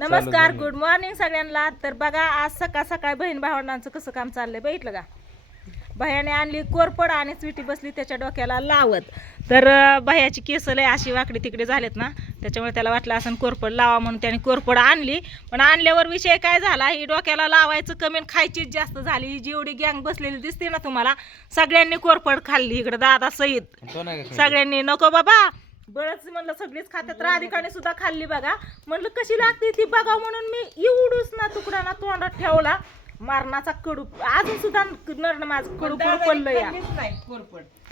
नमस्कार, good morning सगळ्यांना. तर बघा, आज सकाळ सकाळ बहीण भावंडांचं कसं काम चाललंय बघितलं का. भैयाने आणली कोरपड आणि स्वीटी बसली त्याच्या डोक्याला लावत. तर भैयाची केस लय अशी वाकडी तिकडे झालेत ना, त्याच्यामुळे त्याला वाटलं असं कोरपड लावा म्हणून त्याने कोरपड आणली. पण आणल्यावर विषय काय झाला, ही डोक्याला लावायचं कमी आणि खायचीच जास्त झाली. ही जेवढी गँग बसलेली दिसते ना तुम्हाला, सगळ्यांनी कोरपड खाल्ली इकडे दादा सहित. सगळ्यांनी नको बाबा बळच म्हणलं, सगळीच खात्यात. राधिकाने सुद्धा खाल्ली. बघा म्हणलं कशी लागते ती बघा म्हणून मी एवढूच ना तुकडा ना तोंडात ठेवला. मारणाचा कडू अजून सुद्धा नर माझं कडू पडलं या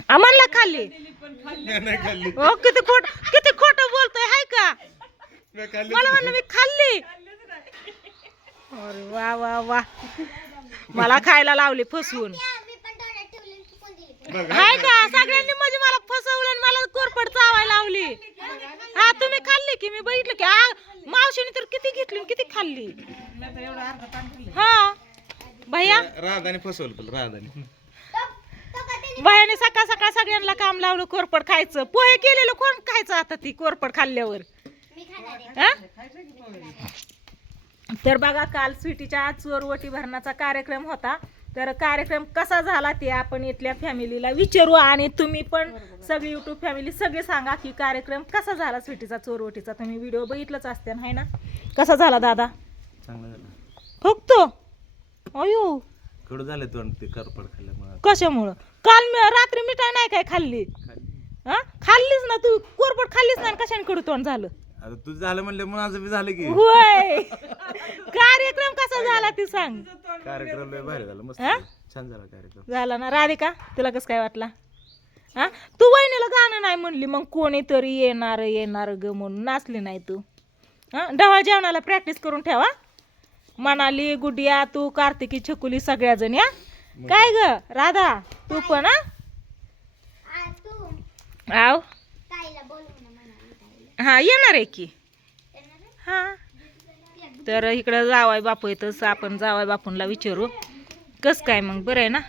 आम्हाला खाल्ली. हो किती खोट बोलतोय हाय का. मला म्हणलं मी खाल्ली. अरे वा वा वा, मला खायला लावली फसवून हाय का. सगळ्यांनी म्हणजे मला फसवलं आणि मला कोरपड चावायला लावली. हा तुम्ही खाल्ली की मी बघितलं की मावशीने तर किती घेतली किती खाल्ली. हा भैया राधाने फसवलं. राधाने भैयाने सकाळ सकाळ सगळ्यांना काम लावलं कोरपड खायचं. पोहे केलेलं कोण खायचं आता ती कोरपड खाल्ल्यावर. तर बघा, काल स्वीटीच्या चोरवटी भरण्याचा कार्यक्रम होता. तर कार्यक्रम कसा झाला ते आपण इथल्या फॅमिलीला विचारू आणि तुम्ही पण सगळी युट्यूब फॅमिली सगळे सांगा की कार्यक्रम कसा झाला स्वीटीचा चोरवटीचा. तुम्ही व्हिडिओ बघितलंच असते ना, है ना. कसा झाला दादा? चांगलं झालं. फक्त अयो कडू झाले तू ते करपड खाल्ल्यामुळे. कशामुळं? काल रात्री मिठाई नाही काय खाल्ली? हा खाल्लीच ना तू, कोरपड खाल्लीच ना, कशाने कडू तोंड झालं? आता तुझं झालं म्हणलं माझं बी झालं की. होय. कार्यक्रम कसा झाला ते सांग. कार्यक्रम लय भारी झाला, मस्त छान झाला कार्यक्रम. झाला ना. राधिका तुला कसं काय वाटला? हा तू वहिनीला गाणं नाही म्हणली, मग कोणीतरी येणार येणार ग म्हणून नाचली नाही तू. हा डवा जेवणाला प्रॅक्टिस करून ठेवा. मनाली, गुडिया, तू, कार्तिकी, छकुली सगळ्याजण या. काय ग राधा तू पण आव हा येणार आहे की. हा तर इकडं जावाय बापू येतच, आपण जावाय बापूंला विचारू कस काय. मग बरं आहे ना.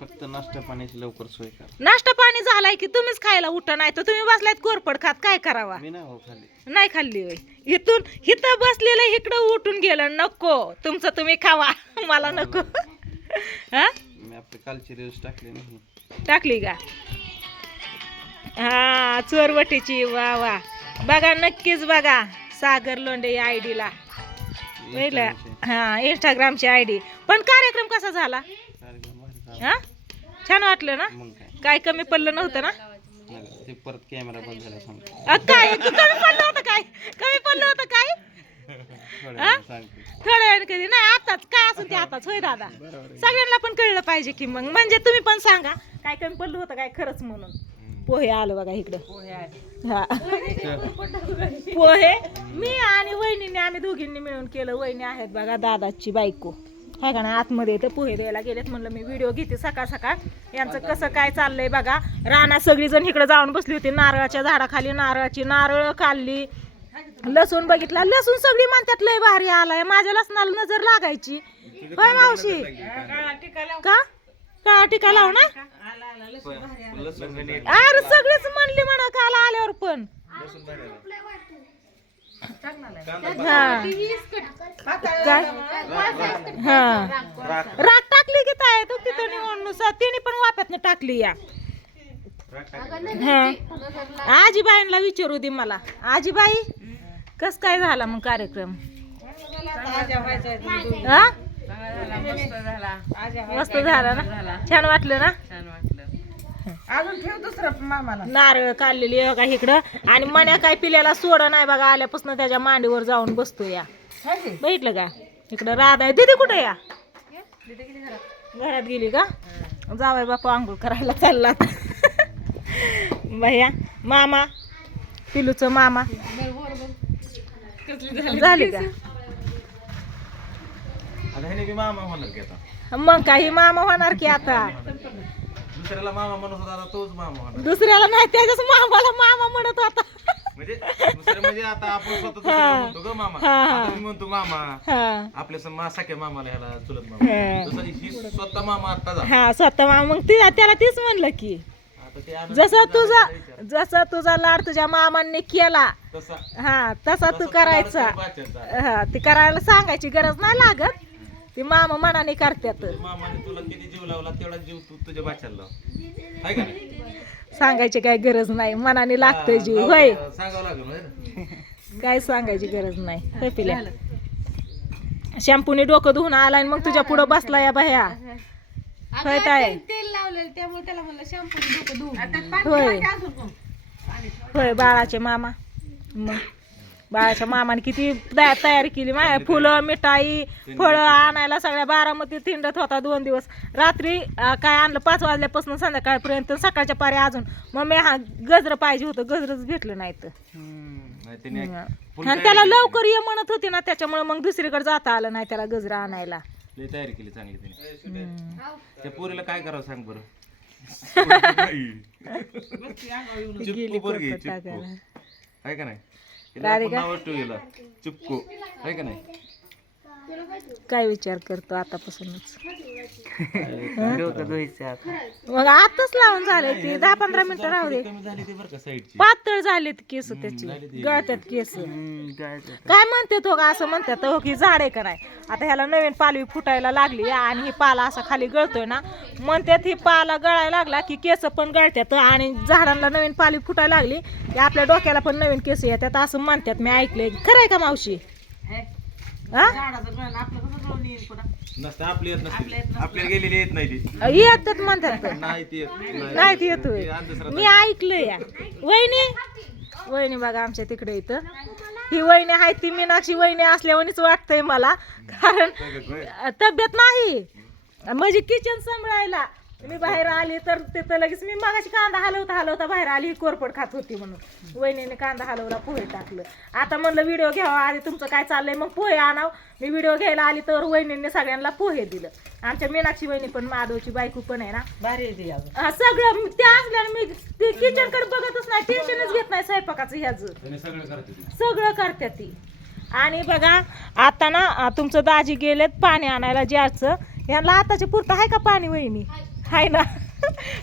फक्त नाश्ता पाण्याची लवकर सोय कर. नाश्ता पाणी झालाय की तुम्हीच खायला उठा, नाही तर तुम्ही बसलायत कोरपड खात. काय करावा? मी नाही खाल्ली. नाही खाल्ली होय. इथून इथं बसलेलं इकडं उठून गेलं. नको तुमचं तुम्ही खावा, मला नको. हा मी आपली कालची रील्स टाकली नाही. टाकली का? हा चोरवटीची. वा वा बघा, नक्कीच बघा सागर लोंढे या आयडी ला पहिलं. हा इंस्टाग्रामची आयडी. पण कार्यक्रम कसा झाला? हा छान वाटलं ना. काय कमी पडलं नव्हतं ना? ते परत कॅमेरा बंद झाला सांग. काय कमी पडलं होतं? काय कमी पडलं होतं? काय थोड्या वेळ कधी नाही, आताच काय असून ते आताच. होय दादा, सगळ्यांना पण कळलं पाहिजे की. मग म्हणजे तुम्ही पण सांगा काय कमी पडलं होतं काय खरंच म्हणून. पोहे आलं बघा इकडं. हा पोहे मी आणि वहिनीने आम्ही दोघींनी मिळून केलं. वहिनी आहेत बघा दादाची बायको, हाय का ना. आतमध्ये इथं पोहे द्यायला गेलेत. म्हणलं मी व्हिडिओ घेते सकाळ सकाळ यांचं कसं काय चाललंय बघा. रानात सगळीजण इकडे जाऊन बसली होती नारळाच्या झाडाखाली. नारळाची नारळ खाल्ली. लसूण बघितला, लसूण सगळी म्हणतात लय भारी आलाय. माझ्या लसणाला नजर लागायची. होय मावशी? का काळा टिका लावू ना? अरे सगळीच म्हणली म्हणा काल आल्यावर. पण राख टाकली की काय तू तिथं निवडणुसार तिने पण वाफ्यात टाकली या. आजीबाईंना विचारू दे मला. आजीबाई कस काय झाला मग कार्यक्रम? मस्त झाला ना. छान वाटलं ना. अजून ठेव दुसरं मामाला. नारळ काढलेली आहे बघा इकडं. आणि मण्या काय पिल्याला सोडा नाही बघा. आल्यापासून त्याच्या मांडीवर जाऊन बसतो या. बघितलं का इकडं राधा आहे. दीदी कुठे या? घरात गेली का? जावाय बापा आंघोळ करायला चालला. भैया मामा पिलूचं मामा झाली का? मामा होणार की आता. मग काही मामा होणार की आता. दुसऱ्याला मामा म्हणत होता, तोच मामा होणार. दुसऱ्याला नाही, त्याच्याच मामाला मामा म्हणत होता. म्हणजे दुसरं म्हणजे आता आपण स्वतः दुसऱ्याला म्हणतो ग मामा. आता मी म्हणतो मामा आपल्या सख्या मामाला ह्याला चुलत मामा. तसं ही स्वतः मामा आता जा. हा स्वतः मामा. मग त्याला तीच म्हणलं की आता ते आणून जसा तुझा लाड तुझ्या मामांनी केला तसा हा तसा तू करायचा हा ती करायला सांगायची गरज नाही लागत ती मामा मनाने करतात मामाने तुला किती जीव लावला तेवढा जीव तू तुझ्या बाच्याला लाव हाय का नाही? सांगायची काय गरज नाही मनाने लागतंय जीव होय सांगावं लागेल होय ना? काय सांगायची गरज नाही होय पिल्या शॅम्पूने डोकं धुवून आला आणि मग तुझ्या पुढं बसला या बाया होय काय तेल लावलेलं त्यामुळे त्याला म्हणलं शॅम्पू डोकं धुवून होय होय बाळाचे मामा मग बाळाच्या मामाने किती तयारी केली माय फुलं मिठाई फळं आणायला सगळ्या बारामती थिंडत होता 2 दिवस रात्री काय आणलं 5 वाजल्यापासून संध्याकाळपर्यंत सकाळच्या पारी अजून मग हा गजरं पाहिजे होतं गजरच भेटलं नाही तर नाही त्याने आणि त्याला लवकर ये म्हणत होती ना त्याच्यामुळे मग दुसरीकडे जाता आलं नाही त्याला गजरा आणायला लय तयारी केली चांगली त्याने त्या पोरीला काय करावं सांग बरं गेली पोरगी कोपऱ्यात चिपकू टाकायला. आहे का नाही तिला आपण नाव ठेवलेलं चिपकू आहे का नाही काय विचार करतो आतापासूनच मग आताच लावून झाले ती 10-15 मिनिटं राहू दे कमी झाली ते बरं का साईडची पातळ झालेत केस त्याची गळत्यात केस काय म्हणतात हो का असं म्हणतात हो की झाड आहे का नाही आता ह्याला नवीन पालवी फुटायला लागली आणि ही पाला असा खाली गळतोय ना म्हणतात ही पाला गळायला लागला की केस पण गळतात आणि झाडांना नवीन पालवी फुटायला लागली की आपल्या डोक्याला पण नवीन केस येतात असं म्हणतात मी ऐकलंय खरंय का मावशी हा नसतं आपली येत नसते आपल्याला गेलेली येत नाही ती येतात म्हणतात नाही ती येत नाही ती येतोय मी ऐकलंय या वहिनी बघा आमच्या तिकडे इथं ही वहिनी आहे ती मीनाक्षी वहिनी असल्यावानीच वाटतंय मला कारण तब्येत नाही म्हणजे किचन सांभाळायला मी बाहेर आली तर तिथं लगेच मी मागाशी कांदा हलवता बाहेर आली ही कोरपड खात होती म्हणून वहिनीने कांदा हलवला पोहे टाकलं आता म्हणलं व्हिडिओ घ्यावा आधी तुमचं काय चाललंय मग पोहे आणाव मी व्हिडिओ घ्यायला आली तर वहिनीने सगळ्यांना पोहे दिलं आमच्या मीनाक्षी वहिनी पण माधवची बायको पण आहे ना भारी सगळं त्या असल्याने मी ते किचन कडे बघतच नाही टेन्शनच घेत नाही स्वयंपाकाचं ह्याचं सगळं करते ती आणि बघा आता ना तुमचं दाजी गेलेत पाणी आणायला जारचं ह्याला आताच्या पुरतं आहे का पाणी वहिनी हाय ना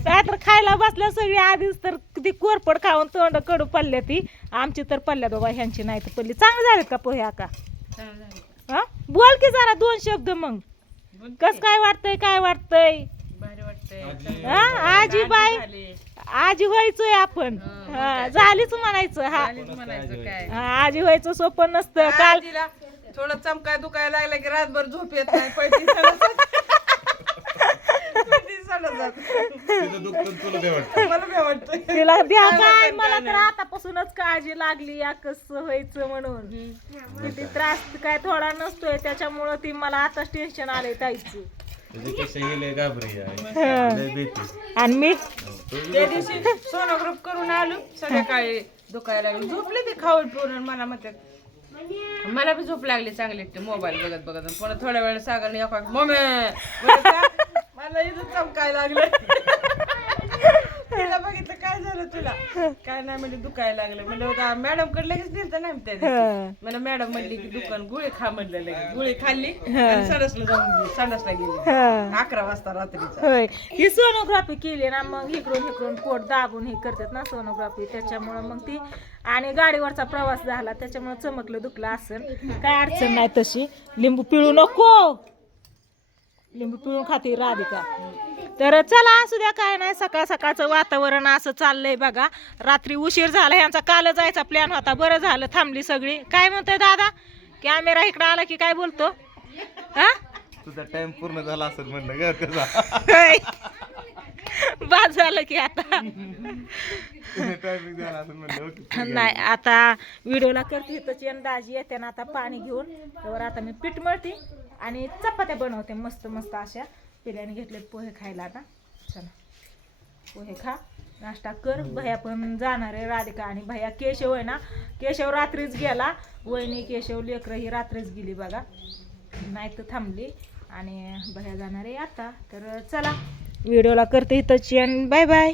नाहीतर खायला बसल्या सगळी आधीच तर ती कोरपड खाऊन तोंड कडू पडल्या ती आमची तर पडल्या बाबा ह्यांची नाही तर पडली चांगले झालेत का पोहे का हा बोल की जरा 2 शब्द मग कस काय वाटतंय भारी वाटतंय हा आजी बाई आजी व्हायचोय आपण हा झालीच म्हणायचं हा म्हणायचं काय आजी व्हायचं सोपं नसतं काल थोडं चमकाय दुखायला लागला की रातभर झोप येत नाही तिला द्या काय मला तर आतापासूनच काळजी लागली या कसं व्हायचं म्हणून किती त्रास काय थोडा नसतोय त्याच्यामुळं ती मला आताच टेन्शन आलंय ताईचं आणि मी त्या दिवशी सोनोग्राफ करून आलो संध्याकाळी दुखायला लागली झोपले ते खाऊन पिऊन मला म्हणतात मला बी झोप लागली चांगली मोबाईल बघत पुन्हा थोड्या वेळ सागर मम्मी मला इथं चमकाय लागलं तिला बघितलं काय झालं तुला काय नाही म्हणजे दुखायला लागलं म्हणलं मॅडम कडे लगेच नेलं नाही त्या मला मॅडम म्हणली की दुकान गुळी खा म्हणलं लगेच गुळी खाल्ली संडासला गेली 11 वाजता रात्रीचा होय ही सोनोग्राफी केली ना मग इकडून पोट दाबून हे करतात ना सोनोग्राफी त्याच्यामुळं मग ती आणि गाडीवरचा प्रवास झाला त्याच्यामुळे चमकलं दुखलं असेल काय अडचण नाही तशी लिंबू पिळू नको लिंबू पिळून खाते राधिका तर चला असू द्या काय नाही सकाळ सकाळचं वातावरण असं चाललंय बघा रात्री उशीर झाला यांचा काल जायचा प्लॅन होता बरं झालं थांबली सगळी काय म्हणतोय दादा कॅमेरा इकडे आला की काय बोलतो हा तुझा टाइम पूर्ण झाला असेल म्हणलं ग त्याचा बाद झालं की आता नाही आता व्हिडिओला करते त्याची दाजी येते ना आता पाणी घेऊन त्यावर आता मी पीठ मळते आणि चपात्या बनवते मस्त मस्त अशा पिल्याने घेतले पोहे खायला आता चला पोहे खा नाश्ता कर भैया पण जाणार आहे राधिका आणि भैया केशव आहे ना केशव रात्रीच गेला वहिनी केशव लेकरं ही रात्रीच गेली बघा नाही तर थांबली आणि भैया जाणार आहे आता तर चला व्हिडिओला करते इथंच बाय बाय.